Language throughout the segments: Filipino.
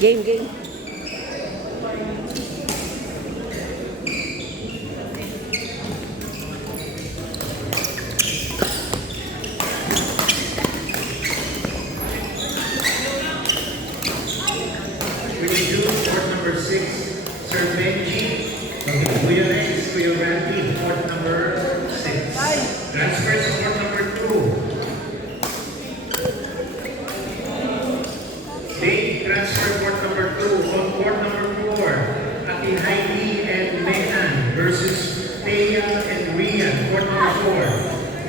Game, game. We will do court number 6, Sir Benji. Okay, Kuya next, Kuya Randy, court number 6. Transfer to court number 2. Date transfer court number 2. On court number 4, Ate Heidi and Mehan versus Thea and Rian, court number 4.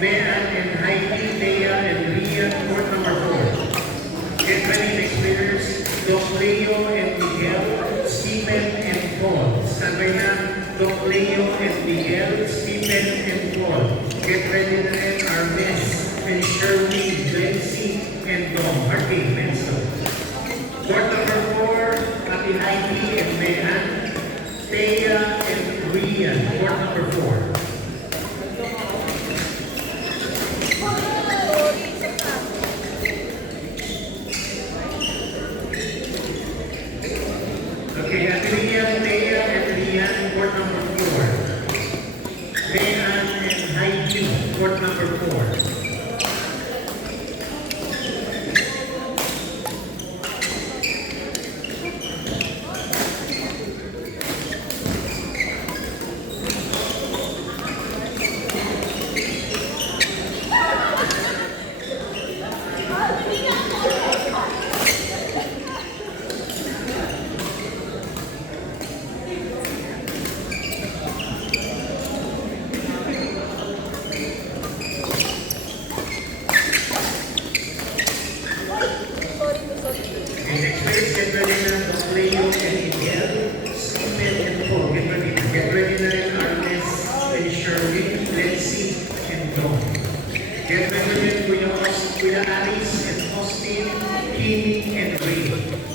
Mehan and Heidi, Thea and Rian, court number 4. Get ready, next winners. Doc Leo and Miguel, Stephen and Paul. Stand by na, Doc Leo and Miguel, Stephen and Paul. Get ready na rin, our Miss and Shirley, Glency and Dom. Hardy, Menso. Court number 4, Ate Heidi and Mehan, Thea and Rian. Court number 4. Okay, Ate Rian, Thea and Rian, court number 4. Mehan and Heidi, court number 4. Next place, get ready na, Doc Leo and Miguel, Stephen and Paul. Get ready na. Get ready na rin, Arnes and Shirley, Glency and Dom. Get ready na rin, Kuya Aris and Austin, Kimi and Ray.